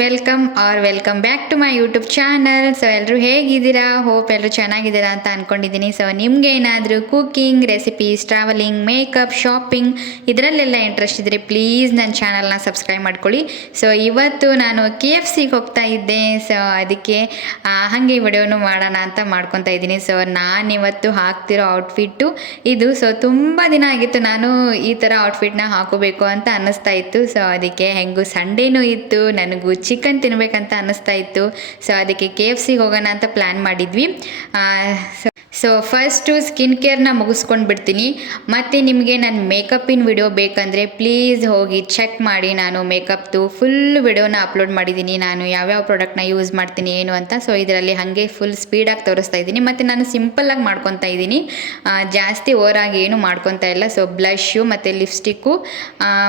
Welcome back to my YouTube channel. So ಎಲ್ಲರೂ ಹೇಗಿದ್ದೀರಾ? Hope ಎಲ್ಲರೂ ಚೆನ್ನಾಗಿದ್ದೀರಾ ಅಂತ ಅಂದ್ಕೊಂಡಿದ್ದೀನಿ. ಸೊ ನಿಮಗೆ ಏನಾದರೂ cooking, recipes, travelling, makeup, shopping ಇದರಲ್ಲೆಲ್ಲ ಇಂಟ್ರೆಸ್ಟ್ ಇದ್ದರೆ ಪ್ಲೀಸ್ ನನ್ನ ಚಾನಲ್ನ ಸಬ್ಸ್ಕ್ರೈಬ್ ಮಾಡ್ಕೊಳ್ಳಿ. ಸೊ ಇವತ್ತು ನಾನು KFCಗೆ ಹೋಗ್ತಾ ಇದ್ದೆ. ಸೊ ಅದಕ್ಕೆ ಹಾಗೆ ವಿಡಿಯೋನು ಮಾಡೋಣ ಅಂತ ಮಾಡ್ಕೊತಾ ಇದ್ದೀನಿ. ಸೊ ನಾನಿವತ್ತು ಹಾಕ್ತಿರೋ ಔಟ್ಫಿಟ್ಟು ಇದು. ಸೊ ತುಂಬ ದಿನ ಆಗಿತ್ತು ನಾನು ಈ ಥರ ಔಟ್ಫಿಟ್ನ ಹಾಕೋಬೇಕು ಅಂತ ಅನ್ನಿಸ್ತಾ ಇತ್ತು. ಸೊ ಅದಕ್ಕೆ ಹೆಂಗೂ ಸಂಡೇನೂ ಇತ್ತು, ನನಗೂ ಚಿಕನ್ ತಿನ್ನಬೇಕಂತ ಅನ್ನಿಸ್ತಾ ಇತ್ತು. ಸೊ ಅದಕ್ಕೆ KFCಗೆ ಹೋಗೋಣ ಅಂತ ಪ್ಲ್ಯಾನ್ ಮಾಡಿದ್ವಿ. ಸೊ ಫಸ್ಟು ಸ್ಕಿನ್ ಕೇರ್ನ ಮುಗಿಸ್ಕೊಂಡು ಬಿಡ್ತೀನಿ. ಮತ್ತು ನಿಮಗೆ ನನ್ನ ಮೇಕಪ್ಪಿನ ವಿಡಿಯೋ ಬೇಕಂದರೆ ಪ್ಲೀಸ್ ಹೋಗಿ ಚೆಕ್ ಮಾಡಿ. ನಾನು ಮೇಕಪ್ದು ಫುಲ್ ವಿಡಿಯೋನ ಅಪ್ಲೋಡ್ ಮಾಡಿದ್ದೀನಿ, ನಾನು ಯಾವ್ಯಾವ ಪ್ರಾಡಕ್ಟ್ನ ಯೂಸ್ ಮಾಡ್ತೀನಿ ಏನು ಅಂತ. ಸೊ ಇದರಲ್ಲಿ ಹಾಗೆ ಫುಲ್ ಸ್ಪೀಡಾಗಿ ತೋರಿಸ್ತಾ ಇದ್ದೀನಿ. ಮತ್ತು ನಾನು ಸಿಂಪಲ್ಲಾಗಿ ಮಾಡ್ಕೊತಾ ಇದ್ದೀನಿ, ಜಾಸ್ತಿ ಓವರಾಗಿ ಏನು ಮಾಡ್ಕೊತಾ ಇಲ್ಲ. ಸೊ ಬ್ಲಷು ಮತ್ತು ಲಿಪ್ಸ್ಟಿಕ್ಕು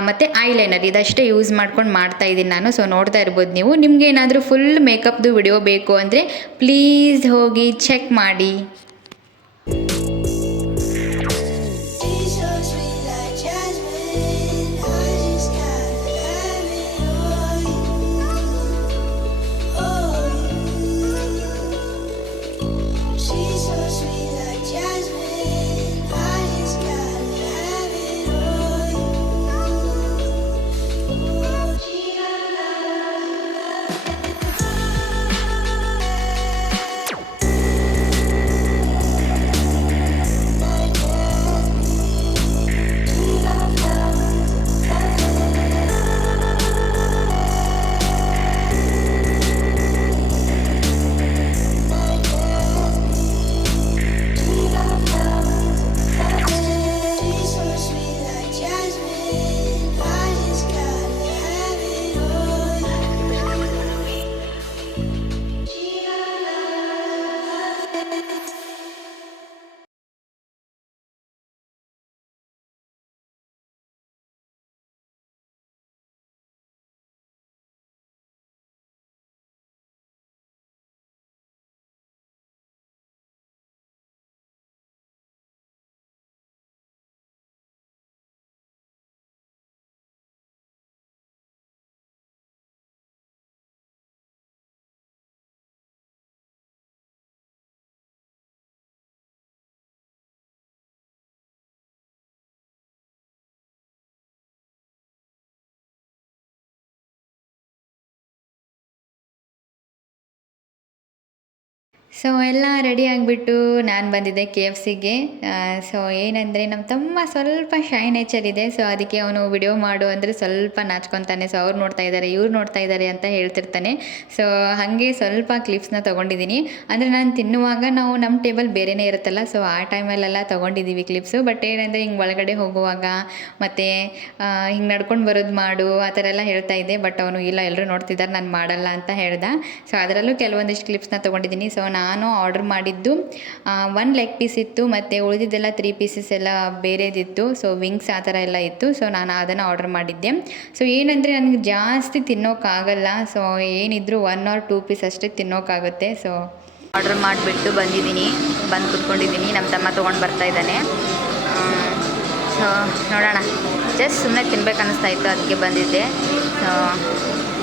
ಮತ್ತು ಐಲೈನರ್ ಇದಷ್ಟೇ ಯೂಸ್ ಮಾಡ್ಕೊಂಡು ಮಾಡ್ತಾ ಇದ್ದೀನಿ ನಾನು. ಸೊ ನೋಡ್ತಾ ಇರ್ಬೋದು ನೀವು. ನಿಮ್ಗೆ ಏನಾದರೂ ಫುಲ್ ಮೇಕಪ್ದು ವಿಡಿಯೋ ಬೇಕು ಅಂದರೆ ಪ್ಲೀಸ್ ಹೋಗಿ ಚೆಕ್ ಮಾಡಿ. ಸೊ ಎಲ್ಲ ರೆಡಿ ಆಗಿಬಿಟ್ಟು ನಾನು ಬಂದಿದ್ದೆ KFCಗೆ. ಸೊ ಏನಂದರೆ ನಮ್ಮ ತಮ್ಮ ಸ್ವಲ್ಪ ಶೈ ನೇಚರ್ ಇದೆ. ಸೊ ಅದಕ್ಕೆ ಅವನು ವಿಡಿಯೋ ಮಾಡು ಅಂದರೆ ಸ್ವಲ್ಪ ನಾಚ್ಕೊತಾನೆ. ಸೊ ಅವ್ರು ನೋಡ್ತಾ ಇದ್ದಾರೆ, ಇವ್ರು ನೋಡ್ತಾ ಇದ್ದಾರೆ ಅಂತ ಹೇಳ್ತಿರ್ತಾನೆ. ಸೊ ಹಾಗೆ ಸ್ವಲ್ಪ ಕ್ಲಿಪ್ಸ್ನ ತೊಗೊಂಡಿದ್ದೀನಿ. ಅಂದರೆ ನಾನು ತಿನ್ನುವಾಗ ನಮ್ಮ ಟೇಬಲ್ ಬೇರೆಯೇ ಇರುತ್ತಲ್ಲ, ಸೊ ಆ ಟೈಮಲ್ಲೆಲ್ಲ ತೊಗೊಂಡಿದ್ದೀವಿ ಕ್ಲಿಪ್ಸು. ಬಟ್ ಏನಂದರೆ ಹಿಂಗೆ ಒಳಗಡೆ ಹೋಗುವಾಗ ಮತ್ತು ಹಿಂಗೆ ನಡ್ಕೊಂಡು ಬರೋದು ಮಾಡು ಆ ಥರ ಎಲ್ಲ ಹೇಳ್ತಾ ಇದ್ದೆ. ಬಟ್ ಅವನು ಇಲ್ಲ, ಎಲ್ಲರೂ ನೋಡ್ತಿದ್ದಾರೆ, ನಾನು ಮಾಡಲ್ಲ ಅಂತ ಹೇಳ್ದೆ. ಸೊ ಅದರಲ್ಲೂ ಕೆಲವೊಂದಿಷ್ಟು ಕ್ಲಿಪ್ಸ್ನ ತೊಗೊಂಡಿದ್ದೀನಿ. ಸೊ ನಾನು ಆರ್ಡರ್ ಮಾಡಿದ್ದು 1 ಲೆಗ್ ಪೀಸ್ ಇತ್ತು, ಮತ್ತು ಉಳಿದಿದ್ದೆಲ್ಲ 3 ಪೀಸಸ್ ಎಲ್ಲ ಬೇರೆದಿತ್ತು. ಸೊ ವಿಂಗ್ಸ್ ಆ ಥರ ಎಲ್ಲ ಇತ್ತು. ಸೊ ನಾನು ಅದನ್ನು ಆರ್ಡರ್ ಮಾಡಿದ್ದೆ. ಸೊ ಏನಂದರೆ ನನಗೆ ಜಾಸ್ತಿ ತಿನ್ನೋಕ್ಕಾಗಲ್ಲ. ಸೊ ಏನಿದ್ರು 1 or 2 ಪೀಸ್ ಅಷ್ಟೇ ತಿನ್ನೋಕ್ಕಾಗುತ್ತೆ. ಸೊ ಆರ್ಡರ್ ಮಾಡಿಬಿಟ್ಟು ಬಂದು ಕೂತ್ಕೊಂಡಿದ್ದೀನಿ. ನಮ್ಮ ತಮ್ಮ ತೊಗೊಂಡು ಬರ್ತಾ ಇದ್ದಾನೆ. ಸೊ ನೋಡೋಣ, ಜಸ್ಟ್ ಸುಮ್ಮನೆ ತಿನ್ಬೇಕು ಅನ್ನಿಸ್ತಾ ಇತ್ತು, ಅದಕ್ಕೆ ಬಂದಿದ್ದೆ. ಸೊ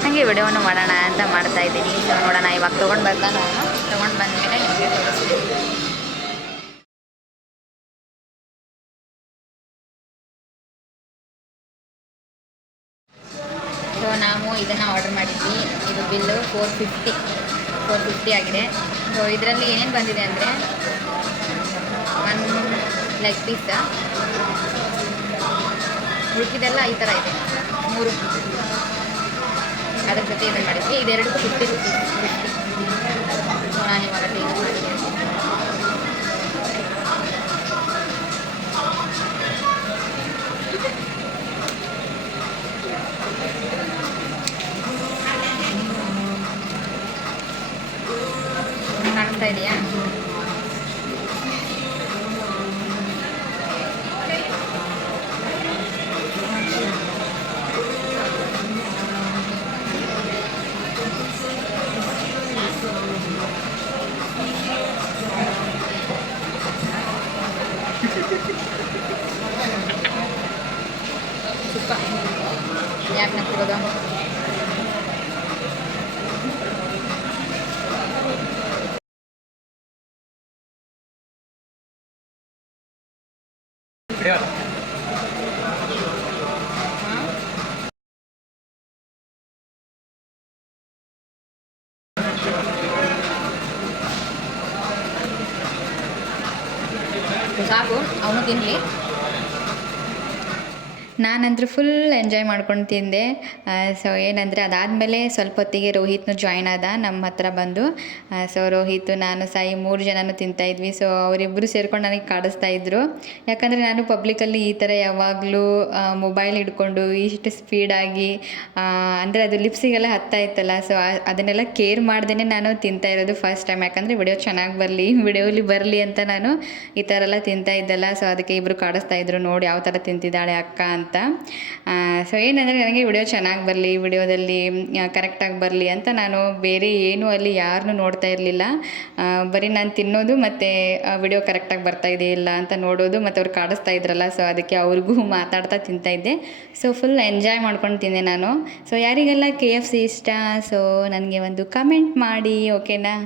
ಹಾಗೆ ವಿಡಿಯೋನು ಮಾಡೋಣ ಅಂತ ಮಾಡ್ತಾಯಿದ್ದೀನಿ. ಸೊ ನೋಡೋಣ, ಇವಾಗ ತೊಗೊಂಡು ಬರ್ತಾನೆ. ತೊಗೊಂಡು ಬಂದಮೇಲೆ ನಿಮಗೆ ತೋರಿಸ್ತೀನಿ. ಸೊ ನಾವು ಇದನ್ನು ಆರ್ಡರ್ ಮಾಡಿದ್ವಿ. ಇದು ಬಿಲ್ಲು 450 ಆಗಿದೆ. ಸೊ ಇದರಲ್ಲಿ ಏನೇನು ಬಂದಿದೆ ಅಂದರೆ 1 ಲೆಗ್ ಪೀಸ್, ಉಳ್ಕಿದೆಲ್ಲ ಈ ಥರ ಇದೆ 3. ಅದ್ರ ಜೊತೆ ಇದನ್ನು ಮಾಡಿದ್ವಿ. ಇದೆರಡಕ್ಕೂ 50 rupees. ಸೊ ನಾನು ಇವಾಗ ಟೇಸ್ಟ್ ಮಾಡ್ತೀನಿ. ಕಾಣಿಸ್ತಾ ಇದೆಯಾ? ತುಪ್ಪ ಯಾಕೆ ನಗ್ತಿರೋದು? ಸಾಕು ಅವನು ತಿನ್ನಲಿ. ನಾನಂತೂ ಫುಲ್ ಎಂಜಾಯ್ ಮಾಡ್ಕೊಂಡು ತಿಂದೆ. ಸೊ ಏನಂದರೆ ಅದಾದಮೇಲೆ ಸ್ವಲ್ಪ ಹೊತ್ತಿಗೆ ರೋಹಿತ್ನು ಜಾಯ್ನ್ ಆದ ನಮ್ಮ ಹತ್ರ ಬಂದು. ಸೊ ರೋಹಿತ್ ನಾನು ಸಾಯಿ 3 ಜನನೂ ತಿಂತಾಯಿದ್ವಿ. ಸೊ ಅವರಿಬ್ಬರು ಸೇರ್ಕೊಂಡು ನನಗೆ ಕಾಡಿಸ್ತಾ ಇದ್ದರು. ಯಾಕಂದರೆ ನಾನು ಪಬ್ಲಿಕಲ್ಲಿ ಈ ಥರ ಯಾವಾಗಲೂ ಮೊಬೈಲ್ ಹಿಡ್ಕೊಂಡು ಇಷ್ಟು ಸ್ಪೀಡಾಗಿ ಅಂದರೆ ಅದು ಲಿಪ್ಸಿಗೆಲ್ಲ ಹತ್ತಾ ಇತ್ತಲ್ಲ. ಸೊ ಅದನ್ನೆಲ್ಲ ಕೇರ್ ಮಾಡ್ದೇ ನಾನು ತಿಂತಾ ಇರೋದು ಫಸ್ಟ್ ಟೈಮ್. ಯಾಕಂದರೆ ವಿಡಿಯೋ ಚೆನ್ನಾಗಿ ಬರಲಿ, ವಿಡಿಯೋಲಿ ಬರಲಿ ಅಂತ ನಾನು ಈ ಥರ ಎಲ್ಲ ತಿಂತಾ ಇದ್ದಲ್ಲ. ಸೊ ಅದಕ್ಕೆ ಇಬ್ಬರು ಕಾಡಿಸ್ತಾ ಇದ್ರು, ನೋಡಿ ಯಾವ ಥರ ತಿಂತಿದ್ದಾಳೆ ಅಕ್ಕ ಅಂತ. ಸೊ ಏನಂದರೆ ನನಗೆ ವಿಡಿಯೋ ಚೆನ್ನಾಗಿ ಬರಲಿ, ವಿಡಿಯೋದಲ್ಲಿ ಕರೆಕ್ಟಾಗಿ ಬರಲಿ ಅಂತ ನಾನು ಬೇರೆ ಏನೂ ಅಲ್ಲಿ ಯಾರನ್ನೂ ನೋಡ್ತಾ ಇರಲಿಲ್ಲ. ಬರೀ ನಾನು ತಿನ್ನೋದು ಮತ್ತು ವಿಡಿಯೋ ಕರೆಕ್ಟಾಗಿ ಬರ್ತಾ ಇದೆಯಿಲ್ಲ ಅಂತ ನೋಡೋದು, ಮತ್ತು ಅವ್ರು ಕಾಡಿಸ್ತಾ ಇದ್ರಲ್ಲ. ಸೊ ಅದಕ್ಕೆ ಅವ್ರಿಗೂ ಮಾತಾಡ್ತಾ ತಿಂತಾಯಿದ್ದೆ. ಸೊ ಫುಲ್ ಎಂಜಾಯ್ ಮಾಡ್ಕೊಂಡು ತಿಂದೆ ನಾನು. ಸೊ ಯಾರಿಗೆಲ್ಲ KFC ಇಷ್ಟ, ಸೊ ನನಗೆ ಒಂದು ಕಮೆಂಟ್ ಮಾಡಿ, ಓಕೆನಾ?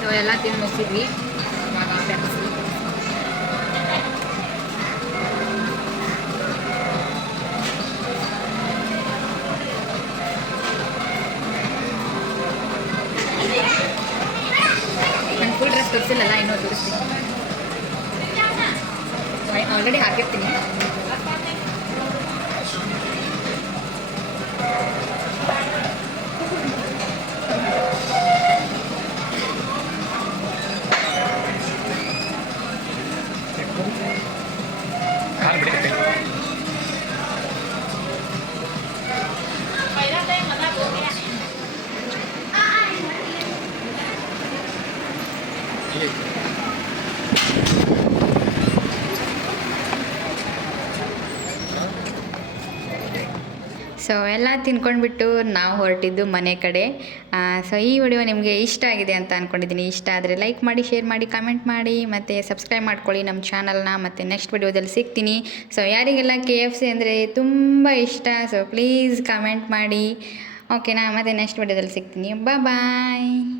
ಸೊ ಎಲ್ಲ ತಿಂದು ಮುಗಿಸಿದ್ವಿ. ನನ್ನ ಫುಲ್ ಡ್ರೆಸ್ ತೋರಿಸಿಲ್ಲಲ್ಲ, ಇನ್ನೂ ತೋರಿಸ್ತೀನಿ. ಆಲ್ರೆಡಿ ಹಾಕಿರ್ತೀನಿ. ಸೊ ಎಲ್ಲ ತಿನ್ಕೊಂಡ್ಬಿಟ್ಟು ನಾವು ಹೊರಟಿದ್ದು ಮನೆ ಕಡೆ. ಸೊ ಈ ವಿಡಿಯೋ ನಿಮಗೆ ಇಷ್ಟ ಆಗಿದೆ ಅಂತ ಅಂದ್ಕೊಂಡಿದ್ದೀನಿ. ಇಷ್ಟ ಆದರೆ ಲೈಕ್ ಮಾಡಿ, ಶೇರ್ ಮಾಡಿ, ಕಮೆಂಟ್ ಮಾಡಿ, ಮತ್ತು ಸಬ್ಸ್ಕ್ರೈಬ್ ಮಾಡ್ಕೊಳ್ಳಿ ನಮ್ಮ ಚಾನಲ್ನ. ಮತ್ತು ನೆಕ್ಸ್ಟ್ ವಿಡಿಯೋದಲ್ಲಿ ಸಿಗ್ತೀನಿ. ಸೊ ಯಾರಿಗೆಲ್ಲ KFC ಅಂದರೆ ತುಂಬ ಇಷ್ಟ, ಸೊ ಪ್ಲೀಸ್ ಕಮೆಂಟ್ ಮಾಡಿ, ಓಕೆನಾ? ಮತ್ತು ನೆಕ್ಸ್ಟ್ ವಿಡಿಯೋದಲ್ಲಿ ಸಿಗ್ತೀನಿ. ಬಾಯ್.